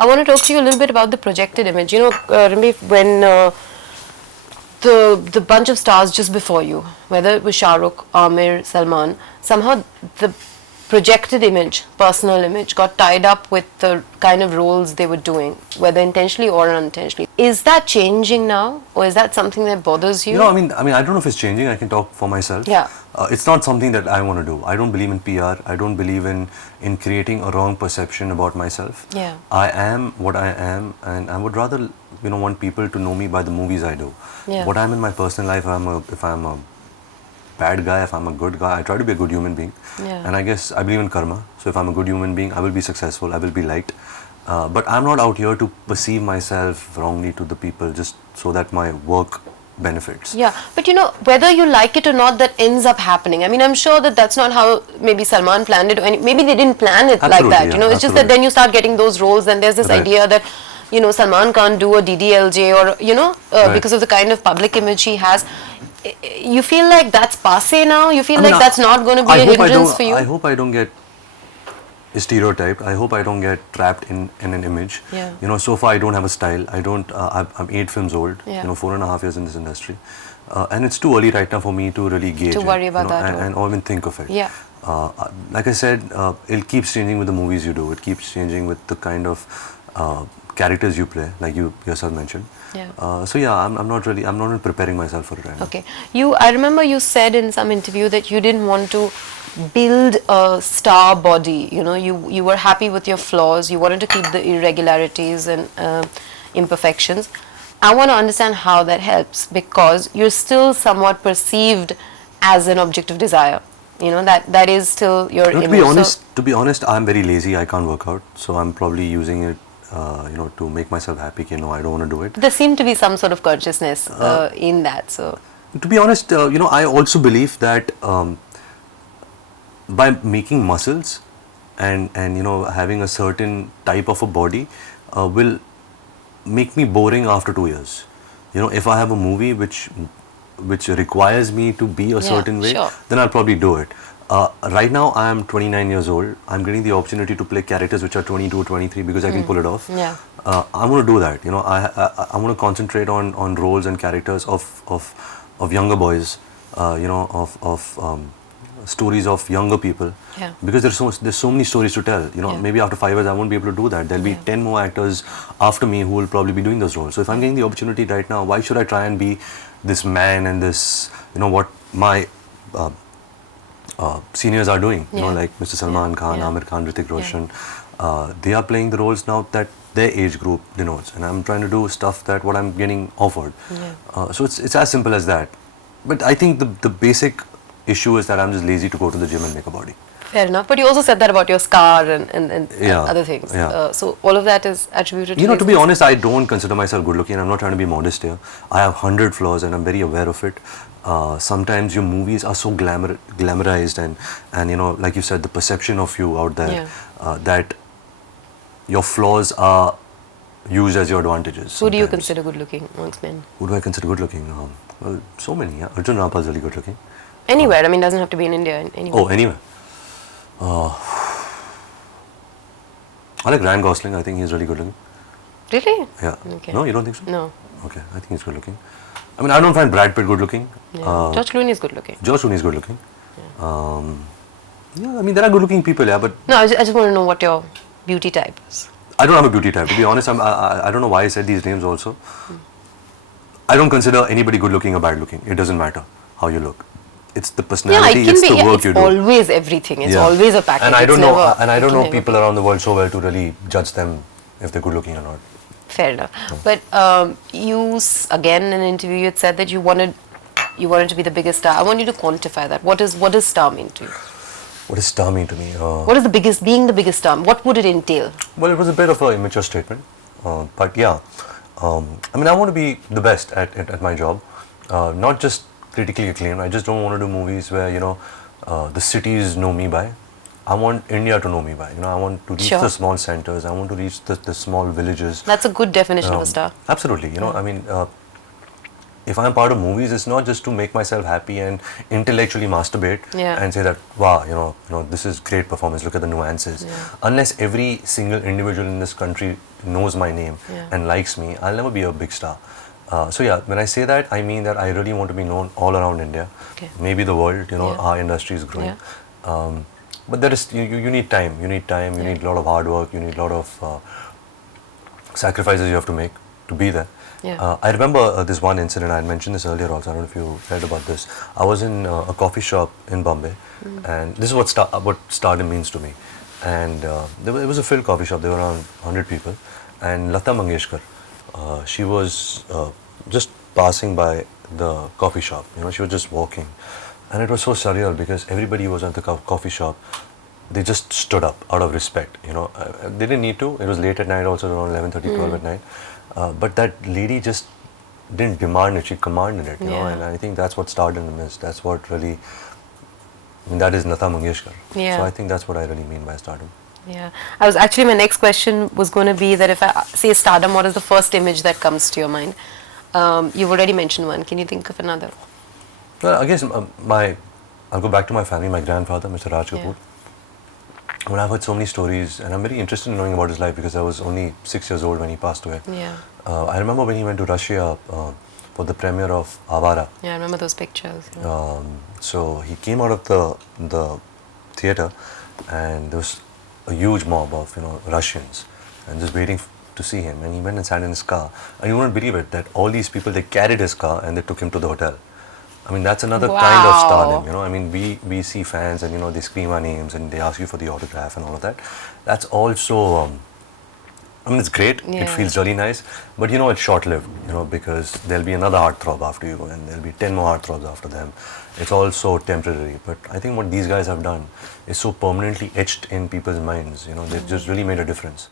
I want to talk to you a little bit about the projected image. Rambi, when the bunch of stars just before you, whether it was Shah Rukh, Amir, Salman, somehow the projected image, personal image, got tied up with the kind of roles they were doing, whether intentionally or unintentionally. Is that changing now, or is that something that bothers you? I don't know if it's changing. I can talk for myself. Yeah. It's not something that I want to do. I don't believe in PR. I don't believe in creating a wrong perception about myself. Yeah. I am what I am, and I would rather want people to know me by the movies I do. Yeah. What I'm in my personal life, if I'm a bad guy, if I'm a good guy, I try to be a good human being. Yeah. And I guess I believe in karma. So if I'm a good human being, I will be successful, I will be liked. But I'm not out here to perceive myself wrongly to the people just so that my work benefits. Yeah, but whether you like it or not, that ends up happening. I mean, I'm sure that that's not how maybe Salman planned it, or maybe they didn't plan it Absolutely, like that. yeah, It's just that then you start getting those roles, and there's this Right. idea that Salman can't do a DDLJ, or Right. because of the kind of public image he has. You feel like that's passé now? You feel like that's not going to be a hindrance for you? I hope I don't get stereotyped. I hope I don't get trapped in an image. Yeah. So far I don't have a style. I'm 8 films old. Yeah. 4.5 years in this industry, and it's too early right now for me to really gauge To worry it, about that, and or even think of it. Yeah. Like I said, it keeps changing with the movies you do. It keeps changing with the kind of characters you play, like you yourself mentioned. Yeah. So yeah, I'm not really preparing myself for it right now. Okay. I remember you said in some interview that you didn't want to build a star body. You were happy with your flaws. You wanted to keep the irregularities and imperfections. I want to understand how that helps, because you're still somewhat perceived as an object of desire. That is still your image. To be honest, I'm very lazy. I can't work out, so I'm probably using it, to make myself happy. I don't want to do it. There seemed to be some sort of consciousness in that. So, to be honest, I also believe that by making muscles and having a certain type of a body will make me boring after 2 years. If I have a movie which requires me to be a certain way, sure. then I'll probably do it. Right now I am 29 years old. I'm getting the opportunity to play characters which are 22 or 23 because I can pull it off. Yeah. I want to do that. I want to concentrate on roles and characters of younger boys, of stories of younger people. Yeah. Because there's so many stories to tell. Maybe after 5 years I won't be able to do that. There'll be 10 more actors after me who will probably be doing those roles. So if I'm getting the opportunity right now, why should I try and be this man and this, what my seniors are doing, like Mr. Salman Khan, Amir Khan, Hrithik Roshan. They are playing the roles now that their age group denotes, and I'm trying to do stuff that what I'm getting offered. So it's as simple as that. But I think the basic issue is that I'm just lazy to go to the gym and make a body. Fair enough. But you also said that about your scar and Yeah, other things. yeah. So all of that is attributed to To be laziness? honest, I don't consider myself good looking. I'm not trying to be modest here. I have 100 flaws and I'm very aware of it. Sometimes your movies are so glamorized and like you said, the perception of you out there, that your flaws are used as your advantages. Who do you sometimes. consider good looking amongst men? Who do I consider good looking? Well, so many. Yeah. Arjun Rampal is really good looking. Anywhere. I mean, doesn't have to be in India. Anywhere. Oh, anyway. I like Ryan Gosling. I think he's really good looking. Really? Yeah. Okay. No, you don't think so? No. Okay, I think he's good looking. I mean, I don't find Brad Pitt good looking. Yeah. George Clooney is good looking. George Clooney is good looking. Yeah, I mean, there are good looking people, yeah, but No, I just want to know what your beauty type is. I don't have a beauty type. To be honest, I don't know why I said these names also. I don't consider anybody good looking or bad looking. It doesn't matter how you look. It's the personality, it's the work you do. It's always everything. It's always a package. And I don't know, never, and I don't know never people around the world so well to really judge them if they're good looking or not. Fair enough. But again in an interview you had said that you wanted to be the biggest star. I want you to quantify that. What does star mean to you? What does star mean to me? What is being the biggest star? What would it entail? Well, it was a bit of an immature statement, but yeah. I mean, I want to be the best at my job, not just critically acclaimed. I just don't want to do movies where the cities know me by. I want India to know me by. I want to reach the small centers. I want to reach the small villages. That's a good definition of a star. Absolutely. I mean, if I'm part of movies, it's not just to make myself happy and intellectually masturbate Yeah. and say that, wow, this is great performance. Look at the nuances. Yeah. Unless every single individual in this country knows my name Yeah. and likes me, I'll never be a big star. So yeah, when I say that, I mean that I really want to be known all around India, Okay. maybe the world. Yeah. Our industry is growing. Yeah. But there is you need time. You need time. You Yeah. need a lot of hard work. You need a lot of sacrifices you have to make to be there. Yeah. I remember this one incident. I had mentioned this earlier also. I don't know if you read about this. I was in a coffee shop in Bombay, and this is what stardom means to me. And it was a filled coffee shop. There were around 100 people, and Lata Mangeshkar, she was just passing by the coffee shop. She was just walking, and it was so surreal because everybody was at the coffee shop. They just stood up out of respect. They didn't need to. It was late at night, also around 11:30, 12 at night. But that lady just didn't demand it; she commanded it. Yeah. And I think that's what stardom is. That's what really. I mean, that is Lata Mangeshkar. Yeah. So I think that's what I really mean by stardom. Yeah. My next question was going to be that if I say stardom, what is the first image that comes to your mind? You've already mentioned one. Can you think of another? Well, I guess I'll go back to my family. My grandfather, Mr. Raj Kapoor. Well, I've heard so many stories, and I'm very interested in knowing about his life because I was only 6 years old when he passed away. Yeah. I remember when he went to Russia for the premiere of Avara. Yeah, I remember those pictures. Yeah. So he came out of the theater, and there was a huge mob of Russians, and just waiting to see him. And he went and sat in his car, and you won't believe it that all these people, they carried his car and they took him to the hotel. I mean, that's another kind of Wow. stardom, I mean, we see fans and they scream our names and they ask you for the autograph and all of that. That's also, I mean, it's great. Yeah. It feels really nice, but it's short-lived, because there'll be another heartthrob after you, and there'll be 10 more heartthrobs after them. It's also temporary. But I think what these guys have done is so permanently etched in people's minds. They've just really made a difference.